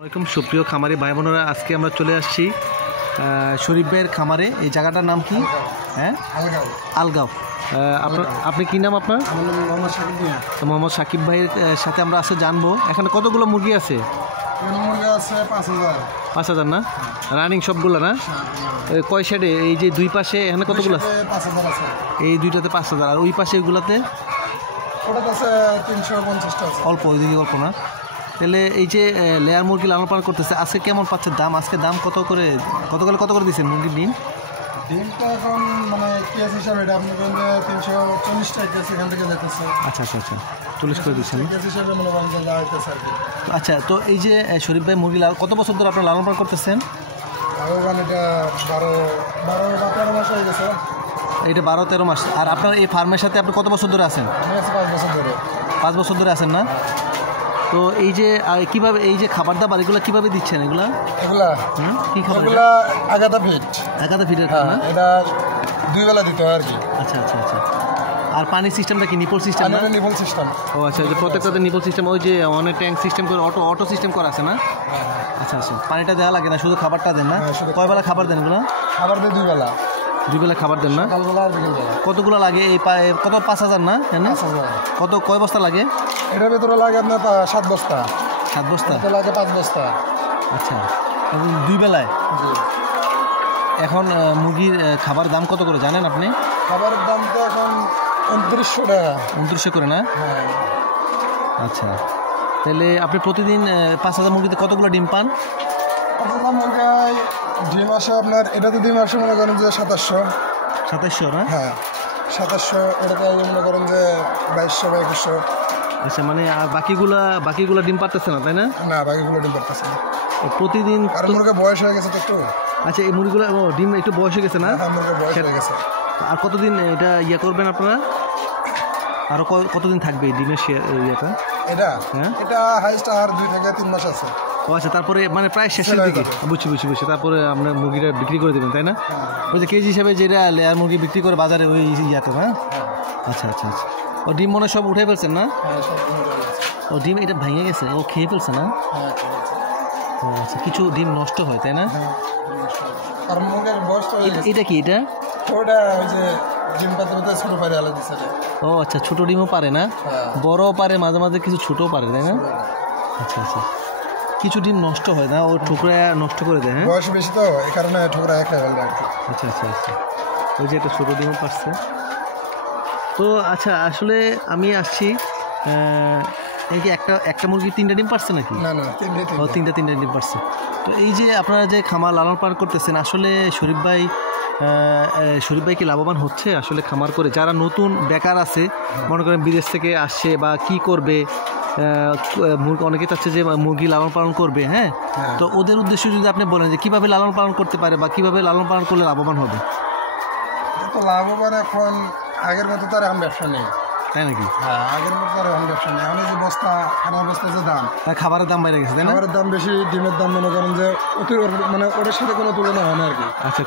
আসসালামু আলাইকুম সুপ্রিয় খামারি ভাই বোনেরা, আজকে আমরা চলে আসছি শরীফ ভাইয়ের খামারে। এই জায়গাটার নাম কি? হ্যাঁ, আলগাঁও। আপনি কি নাম আপনার? মোহাম্মদ সাকিব ভাইয়ের সাথে আমরা আজকে জানবো এখানে কতগুলো মুরগি আছে। 5,000 না? রানিং সবগুলো না? কয় সাইডে? এই যে দুই পাশে এখানে কতগুলো আছে? এই দুইটাতে 5,000, আর ওই পাশে ওইগুলাতে অল্প, ওইদিকে অল্প না? তাহলে এই যে লেয়ার মুরগি লালন পালন করতেছে, আজকে কেমন পাচ্ছে দাম? আজকে দাম কত করে দিচ্ছেন মুরগির ডিম? ডিমটা এখন মানে কেজি হিসাবে এটা আপনি 340 টাকা কেজি এখান থেকে যেতেছে। আচ্ছা, 40 করে দিচ্ছেন কেজি হিসাবে মনে করেন যে যাইতেছে আর কি। আচ্ছা, তো এই যে শরীফ ভাই মুরগি কত বছর ধরে আপনার লালন পালন করতেছেন? এটা 12-13 মাস হয়ে গেছে। এটা 12-13 মাস। আর আপনার এই ফার্মের সাথে আপনি কত বছর ধরে আছেন? 5 বছর ধরে। 5 বছর ধরে আছেন না? তো এই যে কিভাবে এই যে খাবার দাবার এগুলো কিভাবে দিচ্ছেন? এগুলা কি খাবার? আগাতা ফিটের খাবার না? এটা 2 বেলা দিতে হয় আর কি। আচ্ছা। আর পানির সিস্টেমটা কি নিপল সিস্টেম? Nipple system. ও আচ্ছা, যে প্রত্যেকটাতে নিপল সিস্টেম, ওই যে অনেক ট্যাঙ্ক সিস্টেম করে অটো সিস্টেম করা আছে না? আচ্ছা, পানিটা দেওয়া লাগে না, শুধু খাবারটা দেন না? কয় বেলা খাবার দেন এগুলো? খাবার দিয়ে 2 বেলা। 2 বেলা খাবার দেন না? কতগুলো লাগে? এই কত 5,000 না? কয় বস্তা লাগে? এটার ভেতরে লাগে আপনার 7 বস্তা। 7 বস্তা লাগে 5 বস্তা। আচ্ছা, 2 বেলায়। এখন মুরগির খাবার দাম কত করে জানেন আপনি? খাবারের দাম তো এখন 2900 টাকা। 2900 করে না? হ্যাঁ। আচ্ছা, তাহলে আপনি প্রতিদিন 5,000 মুরগিতে কতগুলো ডিম পান? ডিম আসে আপনার, এটাতে ডিম আসে মনে করেন যে 2700 না? হ্যাঁ, 2700। এটাতে মনে করেন যে 2200 বা 2100। আচ্ছা, মানে আর বাকিগুলা ডিম পারতেছে না, তাই না? না, বাকিগুলো ডিম পারতেছে না প্রতিদিন। আর মুরগি বয়স হয়ে গেছে তো একটু। আচ্ছা, এই মুরগিগুলো ডিম একটু বয়স হয়ে গেছে না? হ্যাঁ, মুরগি বয়স হয়ে গেছে। আর কতদিন এটা করবেন আপনারা? আরো কতদিন থাকবে এই ডিমের ইয়েটা? এটা হাইস্ট আর 2 থেকে 3 মাস আছে। ও আচ্ছা, তারপরে মানে প্রায় শেষের দিকে। বুঝছি। তারপরে আপনার মুরগিটা বিক্রি করে দেবেন, তাই না? ওই যে কেজি হিসাবে যেটা লেয়ার মুরগি বিক্রি করে বাজারে, ওই ইয়াতে না? আচ্ছা। ও ডিম মনে সব উঠে ফেলছেন না? ও ডিম এটা ভেঙে গেছে, ও খেয়ে ফেলছে না? আচ্ছা, কিছু ডিম নষ্ট হয়, তাই না? এটা কি? এটা ও আচ্ছা, ছোট ডিমও পারে না? বড়ও পারে, মাঝে কিছু ছোটও পারে, তাই না? আচ্ছা, কিছু ডিম নষ্ট হয় না, ও ঠোকরা নষ্ট করে দেয়। হ্যাঁ, বয়স বেশি তো, এই কারণে ঠোকরা খায় ফেলে। আচ্ছা। ওই যে একটা ছোটো ডিমও পারছে। তো আচ্ছা, আসলে আমি আসছি, এই কি একটা মুরগি 3টা ডিম পারছে নাকি? না, 3টা ডিম পারছে। তো এই যে আপনারা যে খামার লালন পালন করতেছেন, আসলে শরীফ ভাই কি লাভবান হচ্ছে আসলে খামার করে? যারা নতুন বেকার আছে, মনে করেন বিদেশ থেকে আসছে বা কি করবে, অনেকে চাচ্ছে যে মুরগি লালন পালন করবে। হ্যাঁ, তো ওদের উদ্দেশ্যে যদি আপনি বলেন যে কীভাবে লালন পালন করতে পারে বা কীভাবে লালন পালন করলে লাভবান হবে? তো লাভবান এখন আগের মতো তার এখন ব্যবসা নেই, তাই নাকি? হ্যাঁ, আগের মতো তার এখন ব্যবসা নেই। এখন এই যে বস্তার যে দাম, খাবারের দাম বেড়ে গেছে, তাই না? খাবারের দাম বেশি, ডিমের দাম মনে করেন যে মানে ওটার সাথে কোনো তুলনা হয় না আর কি। আচ্ছা,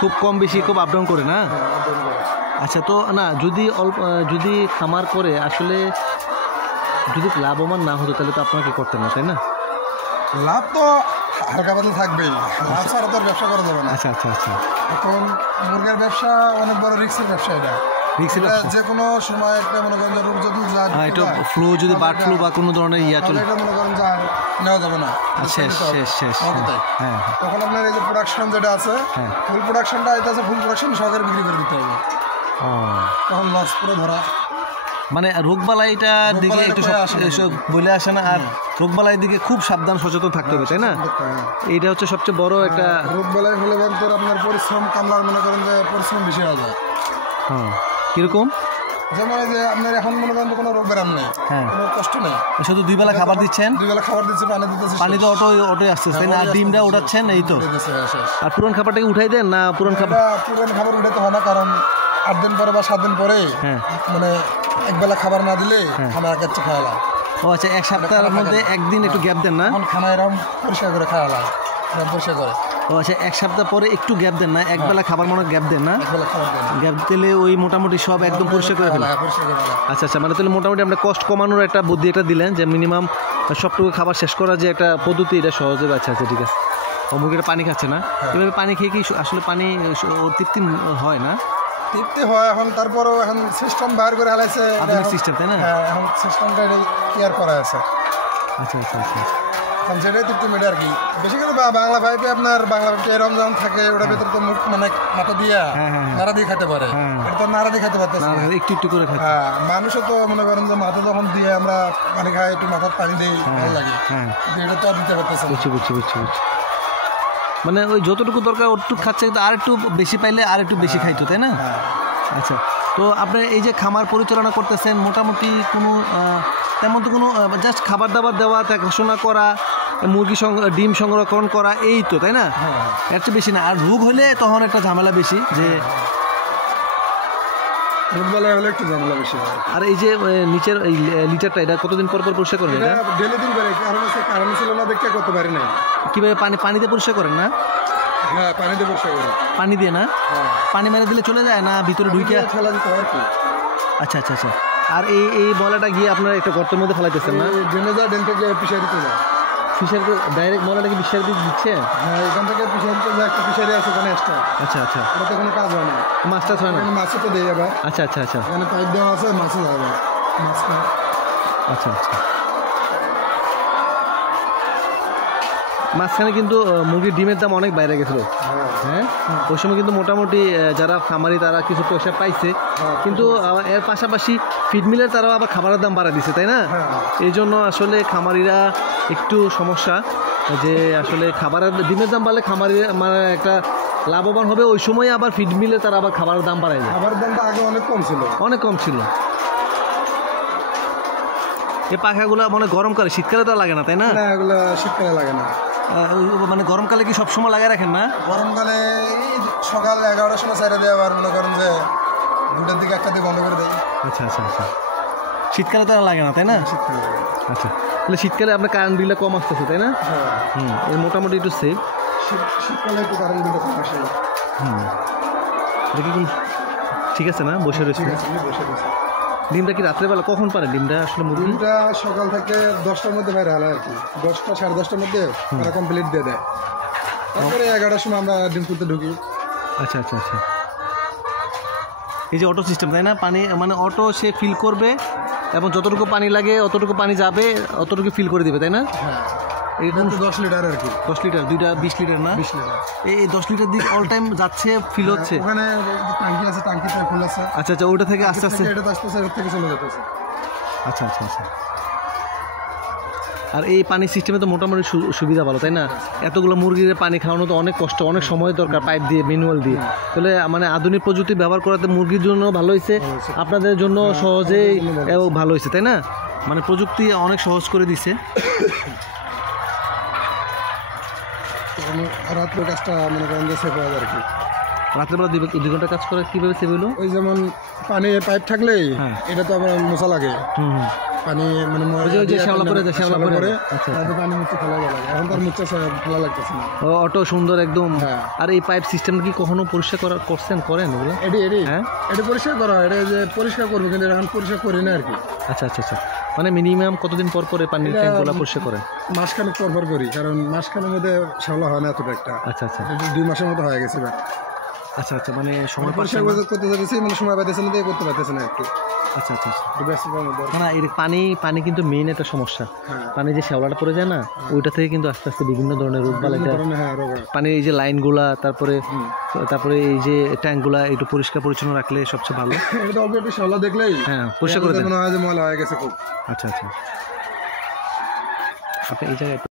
খুব কম বেশি, খুব আপ ডাউন করে না? আচ্ছা, তো না, যদি খামার করে আসলে যদি লাভবান না হতো, তাহলে তো আপনাকে করতেন না, তাই না? লাভ তো হালকা পাতলা থাকবেই, লাভ ছাড়া তো ব্যবসা করা যাবে না। আচ্ছা। এখন মুরগির ব্যবসা অনেক বড় রিস্কের ব্যবসা। যে কোনো সময় একটা মনে করেন রোগ যদি ফ্লু, যদি বার্ড ফ্লু বা কোনো ধরনের চলে, এটা মনে করেন যে নেওয়া যাবে না, শেষ। হ্যাঁ, তখন আপনার এই যে প্রোডাকশন যেটা আছে, ফুল প্রোডাকশনটা ফুল প্রোডাকশন সহকারে বিক্রি করে দিতে হবে। তখন লস পুরো ধরা। মানে রোগবালাইটার দিকে একটু বলে আসে না, আর রোগবালাইয়ের দিকে খুব সাবধান সচেতন থাকতে হবে, তাই না? এইটা হচ্ছে সবচেয়ে বড় একটা রোগবালাই হলে তোর আপনার পরিশ্রম কামলার মনে করেন যে পরিশ্রম বেশি হয়ে যায়। হ্যাঁ, কিরকম? যেমন যে আপনার এখন মনে করেন কোনো রোগ ব্যায়াম নেই, কোনো কষ্ট নেই, শুধু 2 বেলা খাবার দিচ্ছেন। 2 বেলা খাবার দিচ্ছে, পানি তো অটোই আসছে, তাই না? আর ডিমটা উঠাচ্ছেন, এই তো। আর পুরান খাবারটাকে উঠাই দেন না? পুরান খাবার উঠাতে হয় না, কারণ 8 দিন পরে বা 7 দিন পরে মানে একবেলা খাবার না দিলে খানা কাছে খাওয়া। ও আচ্ছা, 1 সপ্তাহের মধ্যে একদিন একটু গ্যাপ দেন না? খানা এরকম পরিষ্কার করে খাওয়া, পরিষ্কার করে। ও আচ্ছা, 1 সপ্তাহ পরে একটু গ্যাপ দেন না? একবেলা খাবার মনে গ্যাপ দেন না? গ্যাপ দিলে ওই মোটামুটি সব একদম পরিষ্কার করে ফেলেন। আচ্ছা, মানে তাহলে মোটামুটি আমরা কষ্ট কমানোর একটা বুদ্ধি একটা দিলেন, যে মিনিমাম সবটুকু খাবার শেষ করার যে একটা পদ্ধতি, এটা সহজে বাচ্চা আছে। ঠিক আছে, ও মুরগিটা পানি খাচ্ছে না, এভাবে পানি খেয়ে কি আসলে পানি তৃপ্তি হয় না? তৃপ্তি হয় এখন, তারপরও এখন সিস্টেম বাইর করে হালাইছে, আধুনিক সিস্টেম, তাই না? হ্যাঁ, এখন সিস্টেমটা ক্লিয়ার করা আছে। আচ্ছা আচ্ছা আচ্ছা, এখন যেটাই তৃপ্তি মেটে আর কি। বেশি করে বাংলা ভাইপে আপনার বাংলা ভাইপে এরম যখন থাকে, ওটার ভিতরে তো মুখ মানে মাথা দিয়া নাড়া দিয়ে খেতে পারে, এটা তো নাড়া দিয়ে খেতে পারতেছে না, একটু একটু করে খাচ্ছে। হ্যাঁ, মানুষও তো মনে করেন যে মাথা যখন দিয়ে আমরা পানি খাই, একটু মাথার পানি দিই, ভালো লাগে, এটা তো আর দিতে পারতেছে না। বুঝছি বুঝছি বুঝছি বুঝছি, মানে ওই যতটুকু দরকার ওটুকু খাচ্ছে, কিন্তু আর একটু বেশি পাইলে আর একটু বেশি খাইতো, তাই না? আচ্ছা, তো আপনি এই যে খামার পরিচালনা করতেছেন, মোটামুটি কোনো তেমন তো কোনো জাস্ট খাবার দাবার দেওয়া, দেখাশোনা করা, মুরগি ডিম সংরক্ষণ করা, এই তো, তাই না? এর চেয়ে বেশি না। আর রোগ হলে তখন একটা ঝামেলা বেশি, যে একটু ঝামেলা বেশি। আর এই যে নিচের এই লিটারটা, এটা কতদিন পর পর পরিষ্কার করেন? এটা ডেলি দিন করে, কারণ ছিল না দেখতে করতে পারি না। কীভাবে পানিতে পরিষ্কার করেন না? হ্যাঁ, পানি দিয়ে পরিষ্কার করেন। পানি দিয়ে না? পানি মেরে দিলে চলে যায় না ভিতরে ঢুকে? ফেলা দিতে হয় আর কি। আচ্ছা আচ্ছা আচ্ছা। আর এই ময়লাটা গিয়ে আপনারা একটা গর্তের মধ্যে ফেলাইতেছেন না? ড্রেনে যায়, ড্রেন থেকে ফিশারিতে যায়। ফিশারিতে ডাইরেক্ট ময়লাটা কি ফিশারিতে দিচ্ছে? হ্যাঁ, এখান থেকে ফিশারিতে যায়, একটা ফিশারি আছে ওখানে এক্সট্রা। আচ্ছা আচ্ছা, ওটাতে কোনো কাজ হয় না, মাছ টাছ হয় না? মাছও তো দেয় আবার। আচ্ছা আচ্ছা আচ্ছা, এখানে পাইপ দেওয়া আছে, মাছও যাবে, মাছ না। আচ্ছা আচ্ছা। মাঝখানে কিন্তু মুরগির ডিমের দাম অনেক বাইরে গেছিলো, হ্যাঁ, ওই সময় কিন্তু মোটামুটি যারা খামারি তারা কিছু পয়সা পাইছে, কিন্তু এর পাশাপাশি ফিড মিলের তারাও আবার খাবারের দাম বাড়া দিছে, তাই না? এই জন্য আসলে খামারিরা একটু সমস্যা, যে আসলে খাবারের ডিমের দাম বাড়লে খামারি মানে একটা লাভবান হবে, ওই সময় আবার ফিড মিলে তারা আবার খাবারের দাম বাড়ায় যায়। খাবারের দামটা আগে অনেক কম ছিল, অনেক কম ছিল। এই পাখাগুলো মানে গরমকালে, শীতকালে তো লাগে না, তাই না? এগুলো শীতকালে লাগে না। মানে গরমকালে কি সবসময় লাগায় রাখেন না? গরমকালে সকাল 11টার সময় ছেড়ে দেয়, আবার মনে করেন যে 2টার দিকে 1টার দিকে বন্ধ করে দেয়। আচ্ছা আচ্ছা আচ্ছা, শীতকালে তো লাগে না, তাই না? শীতকালে লাগে। আচ্ছা, তাহলে শীতকালে আপনার কারেন্ট বিলটা কম আসতেছে, তাই না? এই মোটামুটি একটু সেফ। শীতকালে একটু কারেন্ট বিলটা কম আসে। দেখি কি ঠিক আছে না? বসে রয়েছে। ডিমটা কি রাত্রেবেলা কখন পারে ডিমটা আসলে? ডিমটা সকাল থেকে 10টার মধ্যে বাইরে হালে আর কি, 10টা 10:30টার মধ্যে ওরা কমপ্লিট দিয়ে দেয়, তারপরে 11টার সময় আমরা ডিম তুলতে ঢুকি। আচ্ছা আচ্ছা আচ্ছা, এই যে অটো সিস্টেম, তাই না? পানি মানে অটো সে ফিল করবে এবং যতটুকু পানি লাগে অতটুকু পানি যাবে, অতটুকু ফিল করে দিবে, তাই না? এটা তো 10 লিটার আর কি। 10 লিটার, দুইটা 20 লিটার না? 20 লিটার। এই 10 লিটার দিক অল টাইম যাচ্ছে, ফিল হচ্ছে। ওখানে ট্যাঙ্কি আছে, ট্যাঙ্কিতে ফুল আছে। আচ্ছা আচ্ছা, ওইটা থেকে আস্তে আস্তে এটা আসতেছে, এর থেকে চলে যেতেছে। আচ্ছা আচ্ছা আচ্ছা। আর এই পানি সিস্টেমে তো মোটামুটি সুবিধা ভালো, তাই না? এতগুলো মুরগির পানি খাওয়ানো তো অনেক কষ্ট, অনেক সময় দরকার, পাইপ দিয়ে, ম্যানুয়াল দিয়ে। তাহলে মানে আধুনিক প্রযুক্তি ব্যবহার করাতে মুরগির জন্য ভালো হয়েছে, আপনাদের জন্য সহজেই ভালো হয়েছে, তাই না? মানে প্রযুক্তি অনেক সহজ করে দিছে। রাত্রে কাজটা মনে করেন যে সেভ হয় আর কি। রাত্রেবেলা 2 ঘন্টা কাজ করে কীভাবে সেভ হলো? ওই যেমন পানি পাইপ থাকলেই এটা তো আবার মোছা লাগে, পানি মানে শ্যাওলা করে পানি মুছে ফেলা লাগে, এখন তার মুছে ফেলা লাগতেছে না। অটো সুন্দর একদম। আর এই পাইপ সিস্টেম কি কখনো পরিষ্কার করেন এগুলো? এটা পরিষ্কার করা হয়, এটা যে পরিষ্কার করবো, কিন্তু এখন পরিষ্কার করি না আর কি। আচ্ছা আচ্ছা আচ্ছা, মানে মিনিমাম কতদিন পর পরে পানির ট্যাঙ্কগুলো পরিষ্কার করেন? মাসখানেক পর করি, কারণ মাসখানের মধ্যে শ্যাওলা হয় না এতটা একটা। আচ্ছা আচ্ছা, 2 মাসের মতো হয়ে গেছে। আচ্ছা আচ্ছা, মানে সময় পরিষ্কার করতে যাচ্ছি, মানে সময় পাইতেছে না, করতে পারতেছে না একটু। আচ্ছা আচ্ছা আচ্ছা, না এর পানি কিন্তু মেইন একটা সমস্যা। পানি যে শ্যাওলাটা পড়ে যায় না, ওইটা থেকে কিন্তু আস্তে আস্তে বিভিন্ন ধরনের রোগ বালাই, পানির এই যে লাইনগুলা, তারপরে এই যে ট্যাঙ্কগুলা একটু পরিষ্কার পরিচ্ছন্ন রাখলে সবচেয়ে ভালো। এটা অলরেডি শ্যাওলা দেখলেই পরিষ্কার করে দেন, মনে হয় যে ময়লা হয়ে গেছে খুব। আচ্ছা আচ্ছা, আপনি এই জায়গায়